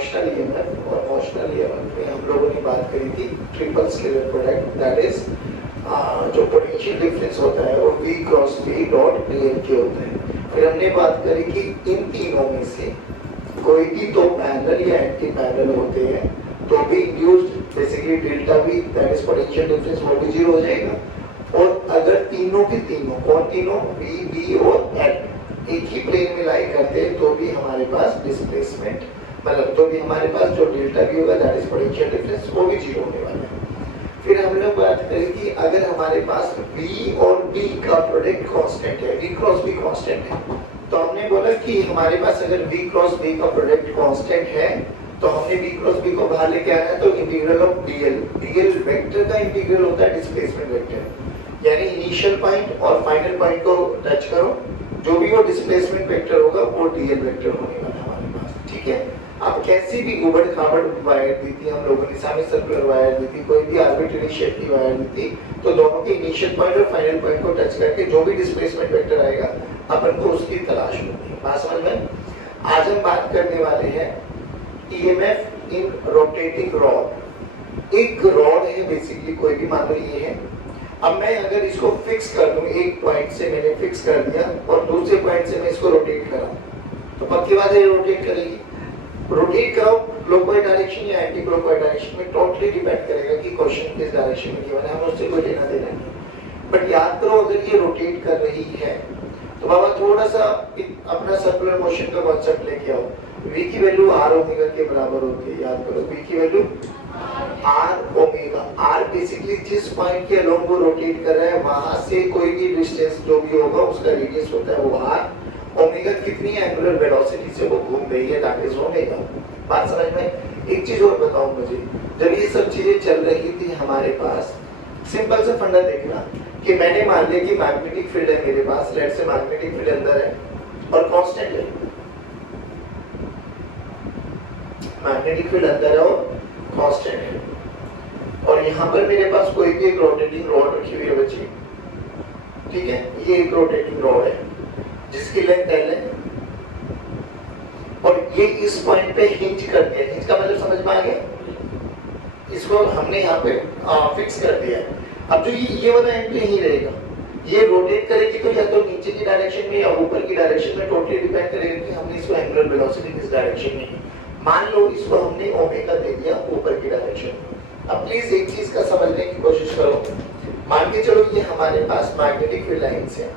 Notional EMF, और notional EMF में हम लोगों ने बात करी थी triple scalar product, that is जो पोटेंशियल डिफरेंस होता है वो V cross V dot DN होता है। फिर हमने बात करी कि इन तीनों में से कोई भी दो पैरेलल या एंटी पैरेलल होते हैं तो भी induced basically delta V that is potential difference वो भी जीरो हो जाएगा। और अगर तीनों के तीनों, कौन तीनों, V B और L एक ही प्लेन में लाई करते हैं तो भी हमारे पास डिस्प्लेसमेंट मतलब तो भी हमारे पास जो डेल्टा V होगा दैट इज पोटेंशियल डिफरेंस वो भी जीरो होने वाला है। फिर हम लोग बात करें कि अगर हमारे पास V और B का प्रोडक्ट कांस्टेंट है, V क्रॉस V कांस्टेंट है, तो हमने बोला कि हमारे पास अगर V क्रॉस V का प्रोडक्ट कांस्टेंट है तो हमने V क्रॉस V को बाहर लेके आना है, तो इंटीग्रल ऑफ DL वेक्टर का इंटीग्रल होता है डिस्प्लेसमेंट वेक्टर, यानी इनिशियल पॉइंट और फाइनल पॉइंट को टच करो, जो भी वो डिस्प्लेसमेंट वेक्टर होगा वो DL वेक्टर होने वाला है हमारे पास। ठीक है, अब कैसी भी उबड़ खाबड़ वायर दी थी हम लोगों ने, सेमी सर्कुलर वायर दी थी, कोई भी आर्बिट्रेरी शेप की वायर दी थी, तो दोनों के इनिशियल पॉइंट और फाइनल पॉइंट को टच करके जो भी डिस्प्लेसमेंट वेक्टर आएगा अपन को उसकी तलाश होती है। बात समझ में? आज हम बात करने वाले हैं ईएमएफ इन रोटेटिंग रॉड। एक रॉड है बेसिकली, कोई भी मान लो ये है। अब मैं अगर इसको फिक्स कर दूं, एक पॉइंट से मैंने फिक्स कर दिया और दूसरे पॉइंट से मैं इसको रोटेट करा, तो पक्की बात है रोटेट करेगी। रोटेट कराओ क्लॉकवाइज डायरेक्शन या एंटी क्लॉकवाइज डायरेक्शन में, टोटली डिपेंड करेगा कि क्वेश्चन किस डायरेक्शन में गिवन है, हम उससे कोई लेना देना नहीं। बट याद करो अगर ये रोटेट कर रही है तो बाबा थोड़ा सा अपना सर्कुलर मोशन का कॉन्सेप्ट लेके आओ। V की वैल्यू R ओमेगा के बराबर होती है, याद करो V की value R omega. R basically जिस पॉइंट के अलोंग वो रोटेट कर रहा है वहां से कोई भी डिस्टेंस जो भी होगा उसका रेडियस होता है वो R। ओमेगा कितनी एंगुलर वेलोसिटी से वो घूम रही है दैट इज ओमेगा। बात समझ में? एक चीज और बताऊं मुझे, जब ये सब चीजें चल रही थी हमारे पास, सिंपल सा फंडा देखना कि मैंने मान लिया कि मैग्नेटिक फील्ड है मेरे पास, लेट्स से मैग्नेटिक फील्ड अंदर है और कांस्टेंट है, मैग्नेटिक फील्ड अंदर है और कांस्टेंट है, और यहाँ पर मेरे पास कोई भी एक रोटेटिंग रॉड रखी हुई है बच्ची। ठीक है, ये एक रोटेटिंग रॉड है जिसकी लेंथ L है और ये इस पॉइंट पे हिंज करते हैं। हिंज का मतलब समझ में आ गया? इसको हमने यहाँ पे फिक्स कर दिया है। अब जो ये वाला एंड यहीं रहेगा, ये रोटेट करेगी तो या तो नीचे की डायरेक्शन में या ऊपर की डायरेक्शन में, टोटली डिपेंड करेगा कि हमने इसको एंगुलर वेलोसिटी किस डायरेक्शन में। मान लो इसको हमने ओमेगा दे दिया ऊपर की डायरेक्शन में। अब प्लीज एक चीज का समझने की कोशिश करो, मान के चलो ये हमारे पास मैग्नेटिक फील्ड लाइंस है,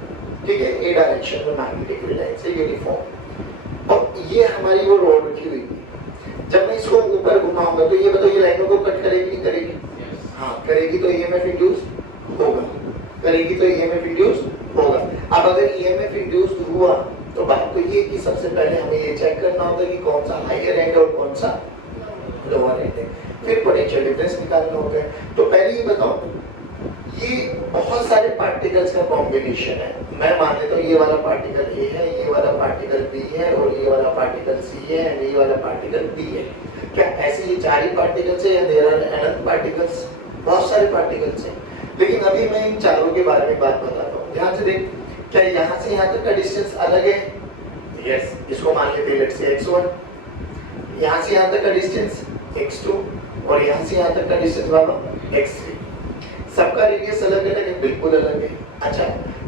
ठीक है, ए डायरेक्शन में मैग्नेटिक फील्ड लाइंस है यूनिफॉर्म, और ये हमारी वो रोड रखी हुई थी। जब मैं इसको ऊपर घुमाऊंगा तो ये बताओ ये लाइनों को कट करेगी नहीं करेगी? हाँ करेगी, तो ईएमएफ इंड्यूस होगा, करेगी तो ईएमएफ इंड्यूस होगा। अब अगर ईएमएफ इंड्यूस हुआ तो बात तो ये कि सबसे पहले हमें ये चेक करना होगा कि कौन सा हायर एंड और कौन सा लोअर एंड है, फिर पोटेंशियल डिफरेंस निकालना होगा। तो पहले ये बताओ, ये बहुत सारे पार्टिकल्स का कॉम्बिनेशन है। मैं मान लेता हूँ ये वाला पार्टिकल A है, ये वाला पार्टिकल B है और ये वाला पार्टिकल C है और ये वाला पार्टिकल D है। क्या ऐसे ये चार ही पार्टिकल्स है या देयर आर अनदर पार्टिकल्स? बहुत सारे पार्टिकल्स हैं, लेकिन अभी मैं इन चारों के बारे में बात बताता हूँ। ध्यान से देख, क्या यहाँ से यहाँ तक का डिस्टेंस अलग है? यस, इसको मान लेते हैं लेट्स से x1, यहाँ से यहाँ तक का डिस्टेंस x2 और यहाँ से यहाँ तक का डिस्टेंस बाबा x3। सबका रेडियस अलग अलग है, बिल्कुल अलग है। अच्छा,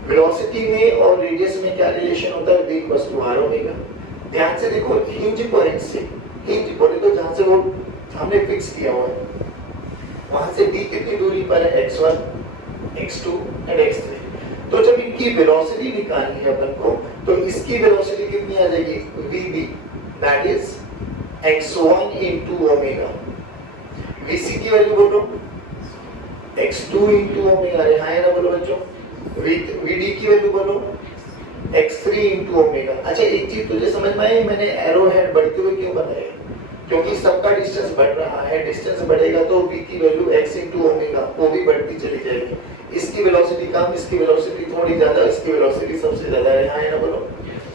वेलोसिटी में और रेडियस में क्या रिलेशन होता है? v equals to r omega. ध्यान से देखो, हिंज पॉइंट से, हिंज पॉइंट तो जहाँ से वो हमने फिक्स किया हुआ है वहां से b कितनी दूरी पर है? x1, x2 and x3। तो जब इनकी वेलोसिटी निकालनी है अपन को, तो इसकी वेलोसिटी कितनी आ जाएगी? vb that is x1 into omega. vc की वैल्यू बोलो x2 into ओमेगा, यहाँ है ना, बोलो बच्चों। vd की वैल्यू बोलो x3 into ओमेगा। अच्छा, एक चीज तुझे समझ में आई, मैंने एरो हेड बढ़ते हुए क्यों बनाया? क्योंकि सबका डिस्टेंस बढ़ रहा है, डिस्टेंस बढ़ेगा तो v की वैल्यू x into ओमेगा वो भी बढ़ती चली जाएगी। इसकी वेलोसिटी कम, इसकी वेलोसिटी थोड़ी ज्यादा, इसकी वेलोसिटी सबसे ज्यादा है, यहाँ है ना, बोलो।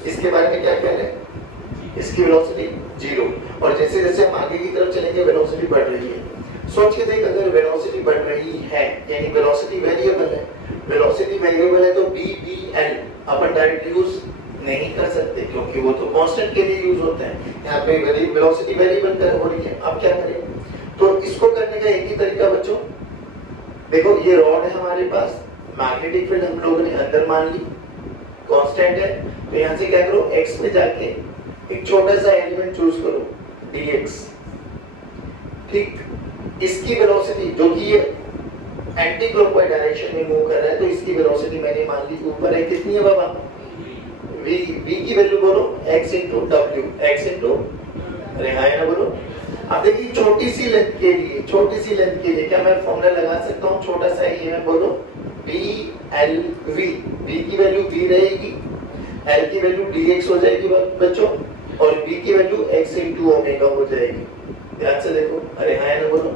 इसके बारे में क्या कह रहे हैं? इसकी वेलोसिटी 0, और जैसे जैसे हम आगे की तरफ चलेंगे वेलोसिटी बढ़ रही है। सोच के देख, अगर वेलोसिटी बढ़ रही है यानी वेलोसिटी वेरिएबल है, वेलोसिटी वेरिएबल है तो v b l अपन डायरेक्टली यूज नहीं कर सकते क्योंकि वो तो कांस्टेंट के लिए यूज होता है। यहाँ पे वेलोसिटी वेरिएबल हो रही है, अब क्या करें? तो इसको करने का एक ही तरीका बच्चों, देखो ये रॉड है हमारे पास, मैग्नेटिक फील्ड हम लोगों ने अंदर मान ली, कांस्टेंट है, तो यहाँ से क्या करो, x पे जाके एक छोटा सा एलिमेंट चूज करो dx, ठीक। इसकी वेलोसिटी जो कि ये एंटी क्लॉकवाइज डायरेक्शन में मूव कर रहा है, तो इसकी वेलोसिटी मैंने मान ली ऊपर है, कितनी है बाबा? v की वैल्यू बोलो x into w, x into, अरे हाँ ना बोलो। अब देखिए छोटी सी लेंथ के लिए क्या मैं फॉर्मूला लगा सकता हूँ? छोटा सा ही है, बोलो BLV, v की वैल्यू v रहेगी, l की वैल्यू dx हो जाएगी बच्चों, और v की वैल्यू x into ओमेगा हो जाएगी। ध्यान से देखो, अरे हाँ ना बोलो।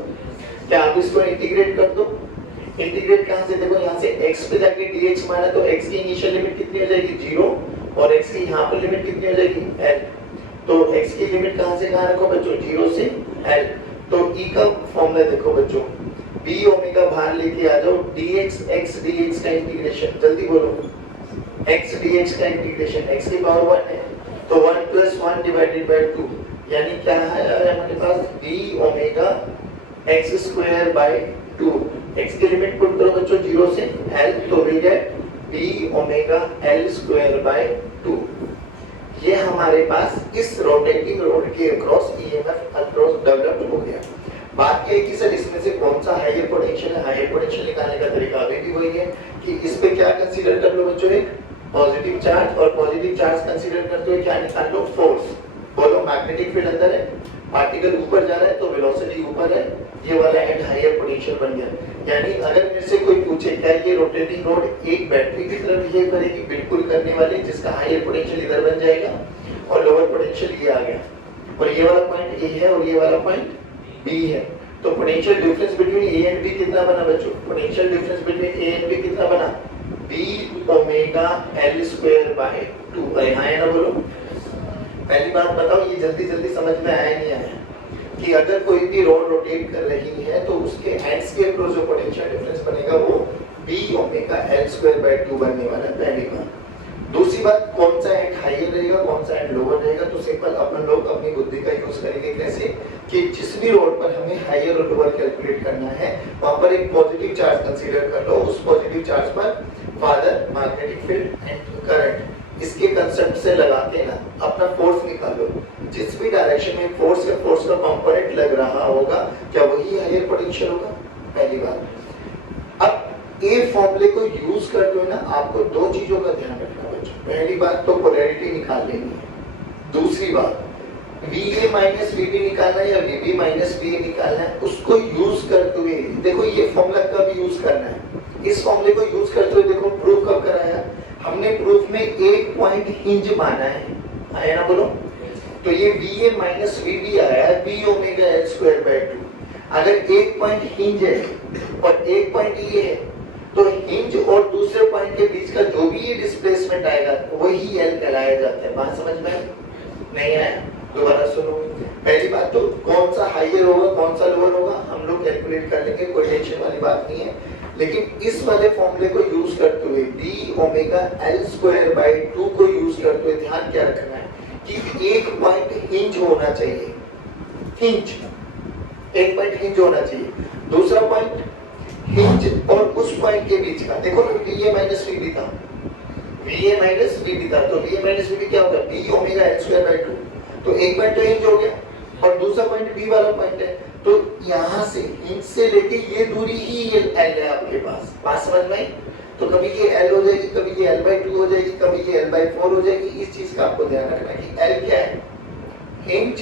क्या आप इसको इंटीग्रेट कर दो? इंटीग्रेट कहाँ से? देखो यहाँ से x पे जाके dx माना तो x की इनिशियल लिमिट कितनी हो जाएगी? 0, और x की यहाँ पर लिमिट कितनी हो जाएगी? l। तो x की लिमिट कहाँ से कहाँ रखो बच्चों? 0 से l। तो e का फॉर्मूला देखो बच्चों, b ओमेगा बाहर लेके आ जाओ, dx x dx का इंटीग्रेशन, जल्दी बोलो, x dx का इंटीग्रेशन, x की पावर 1 है तो 1 + 1 डिवाइडेड बाय 2, यानी क्या है हमारे पास? b omega x² / 2। x की लिमिट पुट करो बच्चों 0 से l, तो we get b omega l² / 2। ये हमारे पास इस रोटेटिंग रोड के अक्रॉस ईएमएफ अक्रॉस डेवलप हो गया। बात ये है कि सर इसमें से कौन सा हायर पोटेंशियल है? हायर पोटेंशियल निकालने का तरीका अभी भी वही है कि इस पे क्या कंसीडर कर लो बच्चों? एक पॉजिटिव चार्ज, और पॉजिटिव चार्ज कंसीडर करते हुए क्या निकाल लो? फोर्स। बोलो मैग्नेटिक फील्ड अंदर है, पार्टिकल ऊपर जा रहा है तो वेलोसिटी ऊपर है, ये वाला एंड हायर पोटेंशियल बन गया। यानी अगर मेरे से कोई पूछे क्या ये रोटेटिंग रोड एक बैटरी की तरह बिहेव करेगी? बिल्कुल करने वाली, जिसका हायर पोटेंशियल इधर बन जाएगा और लोअर पोटेंशियल ये आ गया, और ये वाला पॉइंट ए है और ये वाला पॉइंट बी है। तो potential difference between A and B कितना बना बच्चों? Potential difference between A and B कितना बना? b omega l² / 2। अरे हाँ ना बोलो। पहली बात बताओ, ये जल्दी जल्दी समझ में आया नहीं आया कि अगर कोई भी रोड रोटेट कर रही है तो उसके एंड्स के अक्रॉस जो पोटेंशियल डिफरेंस बनेगा वो b ओमेगा l² / 2 बनने वाला है, पहली बात। दूसरी बात, कौन सा एंड हायर रहेगा, कौन सा एंड लोअर रहेगा? तो सिंपल अपन लोग अपनी बुद्धि का यूज करेंगे। कैसे? कि जिस भी रोड पर हमें हायर और लोअर कैलकुलेट करना है, वहां पर एक पॉजिटिव चार्ज कंसीडर कर लो, उस पॉजिटिव चार्ज पर father, magnetic field and current, इसके कंसेप्ट से लगा के ना अपना फोर्स निकालो। जिस भी डायरेक्शन में फोर्स या फोर्स का कंपोनेंट लग रहा होगा, क्या वही हायर पोटेंशियल होगा? पहली बात। अब ए फॉर्मूले को यूज करते हुए ना आपको दो चीजों का ध्यान रखना बच्चों। पहली बात तो पोलैरिटी निकाल लेनी है। दूसरी बात, VA - VB निकालना है या VB - VA निकालना है, उसको यूज करते हुए देखो ये फॉर्मूला कब यूज करना है। इस फॉर्मूले को यूज करते हुए देखो प्रूफ कब कराया हमने? प्रूफ में एक पॉइंट हिंज माना है, आया ना बोलो। तो ये VA - VB आया है b ओमेगा l² / 2। अगर एक पॉइंट हिंज है और एक पॉइंट ये है, तो हिंज और दूसरे पॉइंट के बीच का जो भी ये डिस्प्लेसमेंट आएगा वही L कहलाया जाता है। बात समझ में नहीं आया? दोबारा सुनो। पहली बात तो कौन सा हायर होगा कौन सा लोअर होगा हम लोग कैलकुलेट कर लेंगे, कोई टेंशन वाली बात नहीं है। लेकिन इस वाले फॉर्मूले को यूज करते हुए b ओमेगा l² / 2 को यूज करते हुए ध्यान क्या रखना है कि एक पॉइंट हिंज होना चाहिए, हिंज, एक पॉइंट हिंज होना चाहिए। दूसरा पॉइंट हिंज और उस पॉइंट के बीच का, देखो ना VA - VB था, VA - VB था, तो VA - VB क्या होगा? b omega l² / 2। तो एक पॉइंट तो हिंज हो गया और दूसरा पॉइंट B वाला पॉइंट है, तो यहाँ से हिंज से लेके ये दूरी ही L है आपके पास। बात समझ में आई? तो कभी ये L हो जाएगी, कभी ये L/2 हो जाएगी, कभी ये L/4 हो जाएगी। इस चीज का आपको ध्यान रखना है कि L क्या है? हिंज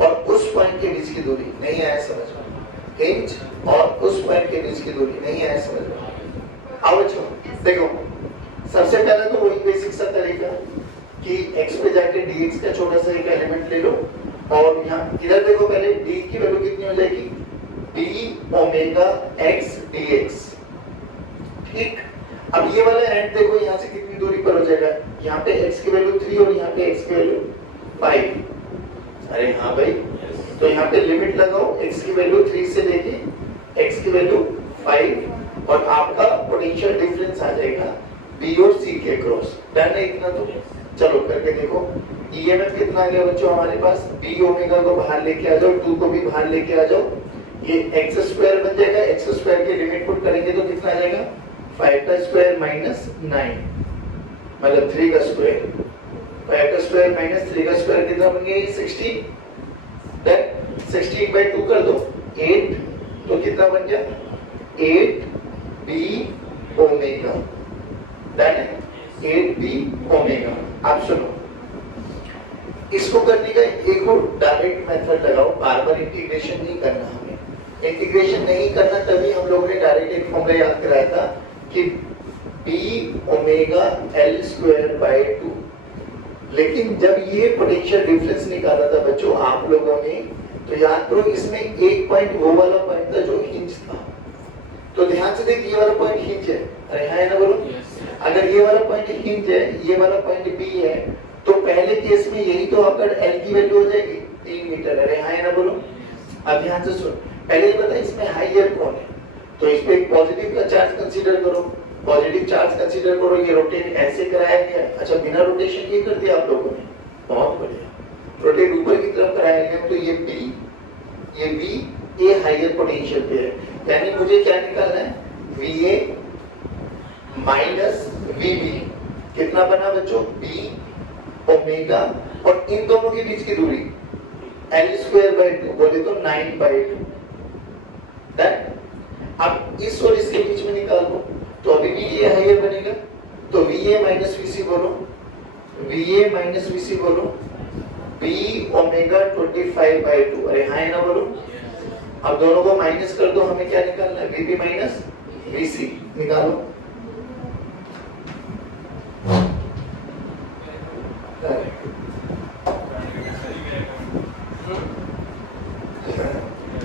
और उस पॉइंट के बीच की दूरी। नहीं आया समझ में? हिंज और उस पॉइंट के बीच की दूरी नहीं आया समझ में? आओ बच्चों देखो, सबसे पहले तो वही बेसिक सा तरीका कि x पे जाके dx का छोटा सा एक एलिमेंट ले लो, और यहाँ इधर देखो पहले d की वैल्यू कितनी हो जाएगी? b omega x dx। ठीक, अब ये वाला एंड देखो यहाँ से कितनी दूरी पर हो जाएगा? यहाँ पे x की वैल्यू 3 और यहाँ पे x की वैल्यू 5। अरे हाँ भाई, तो यहाँ पे लिमिट लगाओ, x की वैल्यू 3 से लेके x की वैल्यू 5, और आपका पोटेंशियल डिफरेंस आ जाएगा B और C के क्रॉस। डन है इतना? तो चलो करके देखो। ईएमएफ कितना आ गया बच्चों हमारे पास, बी ओमेगा को बाहर लेके आ जाओ, 2 को भी बाहर लेके आ जाओ, ये एक्स स्क्वायर बन जाएगा, एक्स स्क्वायर की लिमिट पुट करेंगे तो कितना आ जाएगा 5 का स्क्वायर माइनस 9 मतलब 3 का स्क्वायर, 5 का स्क्वायर माइनस 3 का स्क्वायर कितना बन गया 16, देन 16 बाय 2 कर दो 8, तो कितना बन गया 8 बी ओमेगा, डन है 8 बी ओमेगा। आप सुनो, इसको करने का एक और डायरेक्ट मेथड लगाओ, बार बार इंटीग्रेशन नहीं करना, हमें इंटीग्रेशन नहीं करना, तभी हम लोगों ने डायरेक्ट एक फॉर्मूला याद कराया था कि B omega L square by 2। लेकिन जब ये पोटेंशियल डिफरेंस निकाला था बच्चों आप लोगों ने, तो याद करो इसमें एक पॉइंट वो वाला पॉइंट था जो हिंज था, तो ध्यान से देख ये वाला पॉइंट हिंज है, अरे है ना बोलो, अगर ये वाला पॉइंट हिंज है, ये वाला पॉइंट बी है, तो पहले केस में यही तो आपका एल की वैल्यू हो जाएगी 3 मीटर, अरे है ना बोलो। अब ध्यान से सुन, पहले ये पता है इसमें हाइयर कौन है, तो इस पे एक पॉजिटिव का चार्ज कंसीडर करो, पॉजिटिव चार्ज कंसीडर करो, ये रोटेट ऐसे कराया गया, अच्छा बिना रोटेशन ये कर दिया आप लोगों ने, बहुत बढ़िया, रोटेट ऊपर की तरफ कराया गया, तो ये बी, ये बी, ये हाइयर पोटेंशियल पे है, यानी मुझे क्या निकालना है VA माइनस VB, कितना बना बच्चों B ओमेगा, और इन दोनों के बीच की दूरी L स्क्वायर बाय 2, बोले तो 9 बाय 2, डन। अब इस और इसके बीच में निकाल दो, तो अभी भी ये हाइयर बनेगा, तो VA माइनस VC बोलो, VA माइनस VC बोलो, B ओमेगा 25 बाय 2, अरे हाँ है ना बोलो। अब दोनों को माइनस कर दो, हमें क्या निकालना है VB माइनस VC, निकालो,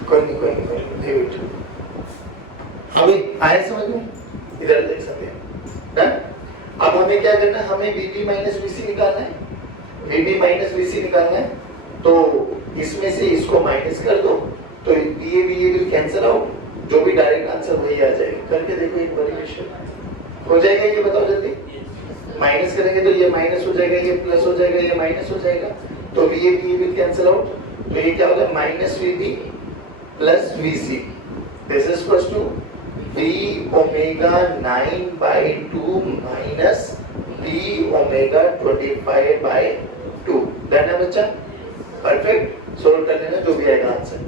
कोई नहीं, अभी आए समझ में, इधर देख सकते हैं, डन। अब हमें क्या करना है, हमें VB माइनस VC निकालना है, VB माइनस VC निकालना है, तो इसमें से इसको माइनस कर दो, तो ये विल कैंसिल आउट, जो भी डायरेक्ट आंसर वही आ जाएगा, करके देखो एक बार हो जाएगा, ये बताओ जल्दी, माइनस करेंगे तो ये माइनस हो जाएगा, ये प्लस हो जाएगा, ये माइनस हो जाएगा, तो VA विल कैंसिल आउट, तो ये क्या होगा minus VB plus VC, this is equals to B omega 9 by 2 minus B omega 25 by 2, done है बच्चा, परफेक्ट, सोल्व कर लेना जो भी आएगा आंसर।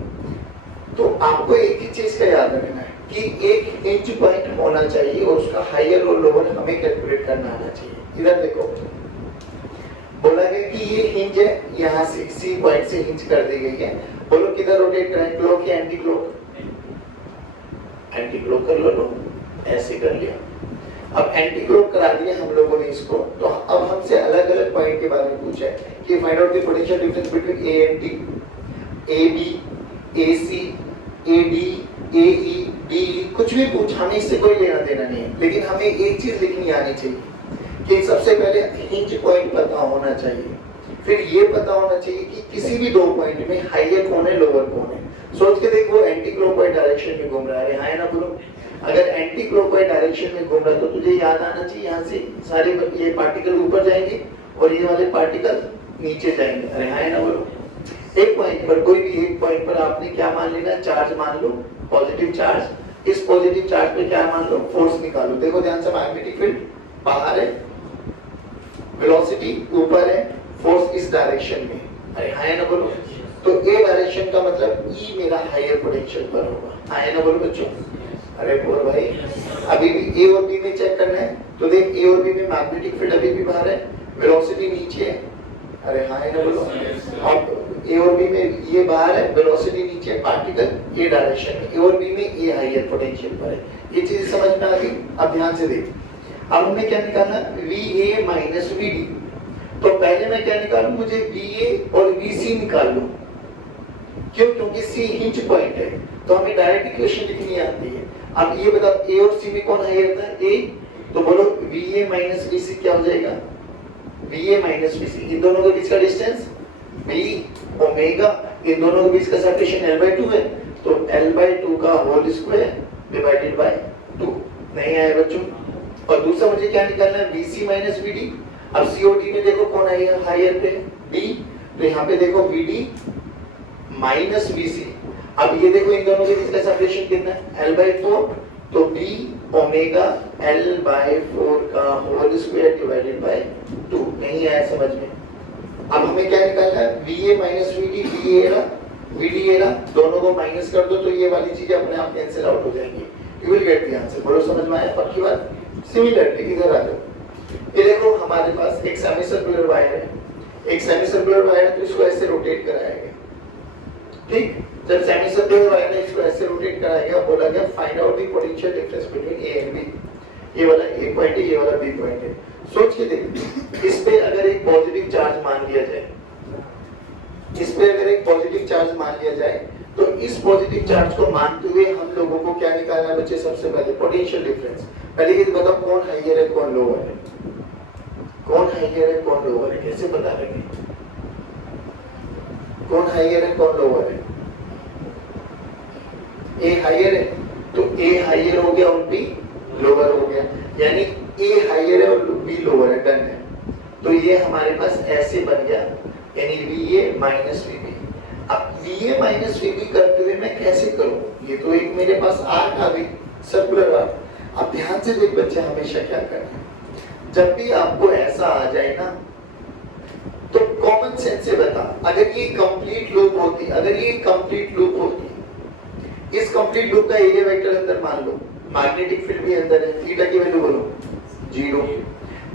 तो आपको एक ही चीज का याद रखना है कि एक हिंज पॉइंट होना चाहिए और उसका हायर और लोअर हमें कैलकुलेट करना आना चाहिए। इधर देखो बोला गया कि ये हिंज है, यहाँ से सी पॉइंट से हिंज कर दी गई है, बोलो किधर रोटेट करें, क्लॉक या एंटी क्लॉक, एंटी क्लॉक कर लो, ऐसे कर लिया। अब एंटी क्लॉक करा दिया हम लोगों ने इसको, तो अब हमसे अलग अलग पॉइंट के बारे में पूछा है कि find out the potential difference between A and D, A B, A C, A D, A E, D, कुछ भी पूछ, हमें इससे कोई लेना देना नहीं है, लेकिन हमें एक चीज लिखनी आनी चाहिए कि सबसे पहले हिंज पॉइंट पता होना चाहिए, फिर ये पता होना चाहिए कि किसी भी दो पॉइंट में हाइयर कौन है लोअर कौन है। सोच के देखो एंटी क्लॉकवाइज डायरेक्शन में घूम रहा है, हाँ ना बोलो, अगर एंटी क्लॉकवाइज डायरेक्शन में घूम रहा है तो तुझे याद आना चाहिए यहाँ से सारे ये पार्टिकल ऊपर जाएंगे और ये वाले पार्टिकल नीचे जाएंगे, अरे हाँ ना बोलो। एक पॉइंट पर, कोई भी एक पॉइंट पर आपने क्या मान लेना, चार्ज मान लो, पॉजिटिव चार्ज, इस पॉजिटिव चार्ज पे क्या मान लो, फोर्स निकालो। देखो ध्यान से, मैग्नेटिक फील्ड बाहर है, वेलोसिटी ऊपर है, फोर्स इस डायरेक्शन में, अरे हाँ ना बोलो। तो ए डायरेक्शन का मतलब ई मेरा हायर पोटेंशियल पर होगा, हाँ ना बोलो बच्चों, अरे बोल भाई। अभी भी ए और बी में चेक करना है, तो देख ए और बी में मैग्नेटिक फील्ड अभी भी बाहर है, वेलोसिटी नीचे है, अरे हाँ ना बोलो। अब ए और बी में ये बाहर है, वेलोसिटी नीचे है, पार्टिकल ए डायरेक्शन में, ए और बी में ए हायर पोटेंशियल पर है। ये चीज समझ में आ गई? अब ध्यान से देख, अब हमें क्या निकालना, VA माइनस VD। तो पहले मैं क्या निकालूं, मुझे VA और VC निकाल लूं, क्यों? क्योंकि C हिंज पॉइंट है, तो हमें डायरेक्ट इक्वेशन लिखनी आती है। अब ये बताओ A और C में कौन हायर था, A, तो बोलो VA माइनस VC क्या हो जाएगा, VA माइनस VC, इन दोनों के बीच का डिस्टेंस B ओमेगा, इन दोनों के बीच का सेपरेशन L/2 है, तो L/2 का होल स्क्वायर डिवाइडेड बाय 2, नहीं आया बच्चों। और दूसरा मुझे क्या निकालना है, VC माइनस VD। अब सीओडी में देखो कौन है हायर पे, डी, तो यहाँ पे देखो वीडी माइनस वीसी। अब ये देखो इन दोनों के बीच का सेपरेशन कितना है, एल बाई 4, तो बी ओमेगा एल बाई 4 का होल स्क्वायर डिवाइडेड बाई 2। नहीं आया समझ में? अब हमें क्या निकालना है, V A minus V D, V D एरा दोनों को माइनस कर दो तो ये वाली चीजें अपने आप कैंसिल आउट हो जाएंगी। You will get the answer. बोलो समझ में आया? पक्की बात? सिमिलरिटी इधर आ जाओ। ये देखो हमारे पास एक सेमी सर्कुलर वायर है, एक सेमी सर्कुलर वायर है तो इसको ऐसे रोटेट कराएंगे, ठीक? जब सेमी सर्कुलर वायर है इसको ऐसे रोटेट कराएगा, बोला गया find out the potential difference between A and B. ये वाला ए पॉइंट है, ये वाला बी पॉइंट है। सोच के देखिए, इस पे अगर एक पॉजिटिव चार्ज मान लिया जाए, इस पे अगर एक पॉजिटिव चार्ज मान लिया जाए तो इस पॉजिटिव चार्ज को मानते हुए हम लोगों को क्या निकालना है बच्चे? सबसे पहले पोटेंशियल डिफरेंस। पहले ये बताओ कौन हाइयर है कौन लोअर है, कौन हाइयर है कौन लोअर है, कैसे पता लगे कौन हाइयर है कौन लोअर है? ए हाइयर है तो ए हाइयर हो गया और बी लोअर हो गया, यानी ए हाइयर है और बी लोअर है, डन है। तो ये हमारे पास ऐसे बन गया, यानी वीए माइनस वीबी। अब वीए माइनस वीबी करते हुए मैं कैसे करूं? ये तो एक मेरे पास आर्क आ गई, सर्कुलर आर्क। अब ध्यान से देख बच्चे, हमेशा क्या करना है, जब भी आपको ऐसा आ जाए ना तो कॉमन सेंस से बता, अगर ये कंप्लीट लूप होती, अगर ये कंप्लीट लूप होती, इस कंप्लीट लूप का एरिया वेक्टर अंदर मान लो, मैग्नेटिक फील्ड भी अंदर है, थीटा की वैल्यू बोलो 0।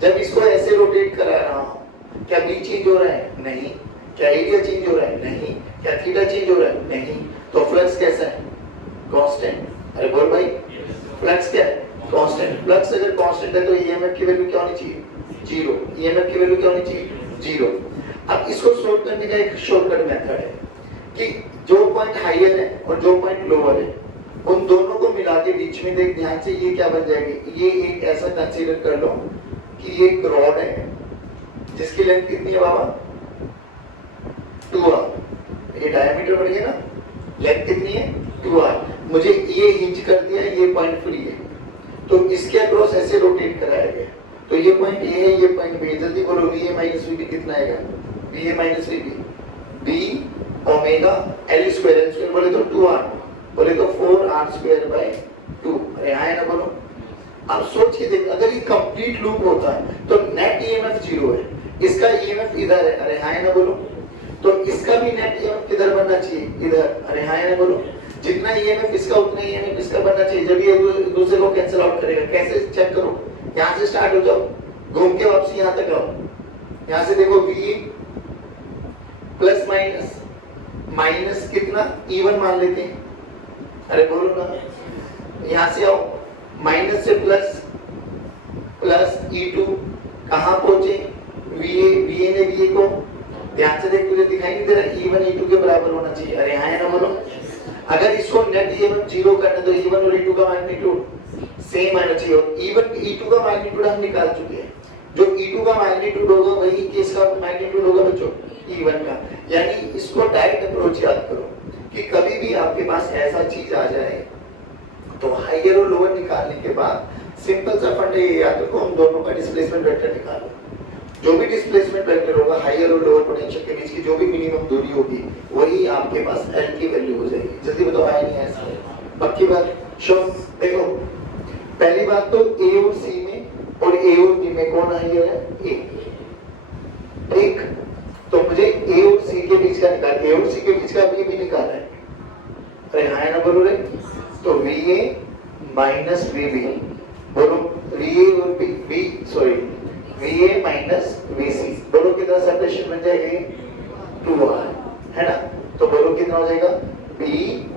जब इसको ऐसे रोटेट करा रहा हूं, क्या बी चेंज हो रहा है? नहीं। क्या एरिया चेंज हो रहा है? नहीं। क्या थीटा चेंज हो रहा है? नहीं। तो फ्लक्स कैसा है? कांस्टेंट। अरे बोल भाई, फ्लक्स क्या है? कांस्टेंट। फ्लक्स अगर कांस्टेंट है तो ईएमएफ की वैल्यू क्या होनी चाहिए? 0। ईएमएफ की वैल्यू क्या होनी चाहिए? 0। अब इसको सोल्व करने का एक शॉर्टकट मेथड है कि जो पॉइंट हायर है और जो पॉइंट लोअर है उन दोनों को मिला के बीच में देख ध्यान से, ये क्या बन जाएगी? ये एक ऐसा कंसीडर कर लो कि ये एक रॉड है जिसकी लेंथ कितनी है बाबा? 2r। ये डायमीटर बढ़ गया ना, लेंथ कितनी है? 2r। मुझे ये हिंज कर दिया, ये पॉइंट फ्री है तो इसके अक्रॉस ऐसे रोटेट कराया गया, तो ये पॉइंट ए है, ये पॉइंट बी है। जल्दी बोलो, वीए माइनस वीबी कितना आएगा? VA minus VB B omega L square, L square बोले तो 2r, बोले तो 4r स्क्वायर बाय 2। अरे आए ना बोलो। अब सोच के देख, अगर ये कंप्लीट लूप होता है तो नेट ईएमएफ 0 है, इसका ईएमएफ इधर है, अरे हां ना बोलो, तो इसका भी नेट ईएमएफ किधर बनना चाहिए? इधर, अरे हां ना बोलो। जितना ईएमएफ इसका उतना ईएमएफ इसका बनना चाहिए, जब ये दूसरे को कैंसिल आउट करेगा। कैसे चेक करो? यहां से स्टार्ट हो जाओ, घूम के वापस यहां तक आओ, यहां से देखो वी प्लस माइनस, माइनस कितना? E1 मान लेते हैं, अरे बोलो ना, यहां से आओ, माइनस से प्लस, प्लस E2 कहां पहुंचे? VA ने VA को, ध्यान से देख, तुझे दिखाई नहीं दे रहा? E1 E2 के बराबर होना चाहिए, अरे हाँ है ना बोलो। अगर इसको नेट EMF 0 करना तो E1 और E2 का मैग्नीट्यूड सेम आना चाहिए, और E1 E2 का मैग्नीट्यूड हम निकाल चुके हैं, जो E2 का मैग्नीट्यूड होगा वही केस का मैग्नीट्यूड होगा बच्चों E1 का। यानी इसको डायरेक्ट अप्रोच याद करो कि कभी भी आपके पास ऐसा चीज आ जाए तो हाइयर और लोअर निकालने के बाद सिंपल सा फंडा ये याद रखो, हम दोनों का डिस्प्लेसमेंट वेक्टर निकालो। जो भी डिस्प्लेसमेंट वेक्टर होगा हाइयर और लोअर पोटेंशियल के बीच की जो भी मिनिमम दूरी होगी वही आपके पास L की वैल्यू हो जाएगी। जल्दी बताओ, आया नहीं है? पक्की बात? श्योर? देखो, पहली बात तो A और C में और A और B में कौन हाइयर है? A। ठीक, तो मुझे A और C के बीच का निकाल, A और C के बीच का भी निकालना है, अरे हाँ ना बोलो रे। तो VA माइनस VB, बोलो VA और B sorry VA minus VC, बोलो कितना सेपरेशन बन जाएगी? 2r, है ना? तो बोलो कितना हो जाएगा? B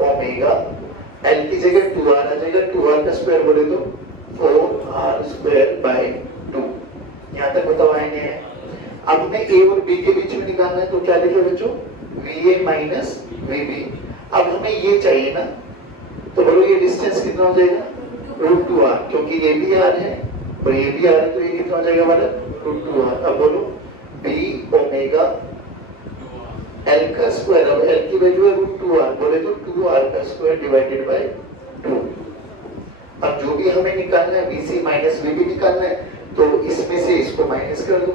ओमेगा L की जगह 2r आ जाएगा, 2r का स्क्वायर बोले तो 4r स्क्वायर बाय 2। यहाँ तक बताओ आएंगे हैं? अब हमें A और B के बीच में निकालना है तो क्या लिखे बच्चों? VA minus VB। अब हमें ये चाहिए ना, तो बोलो ये डिस्टेंस कितना हो जाएगा? √2r, क्योंकि ये भी r है और ये भी r है तो ये कितना हो जाएगा हमारा? √2r। अब बोलो B ओमेगा L का स्क्वायर, अब L की वैल्यू है √2r, बोले तो 2r का स्क्वायर डिवाइडेड बाय 2। अब जो भी हमें निकालना है VC माइनस VB निकालना है, तो इसमें से इसको माइनस कर दो।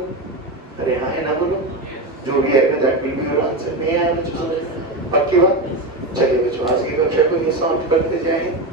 अरे हाँ है ना, बोलो जो भी आएगा that will be your answer. नहीं आया बच्चों समझ में? पक्की बात। चलिए बच्चों आज की कक्षा को ये सॉल्व करते जाएं।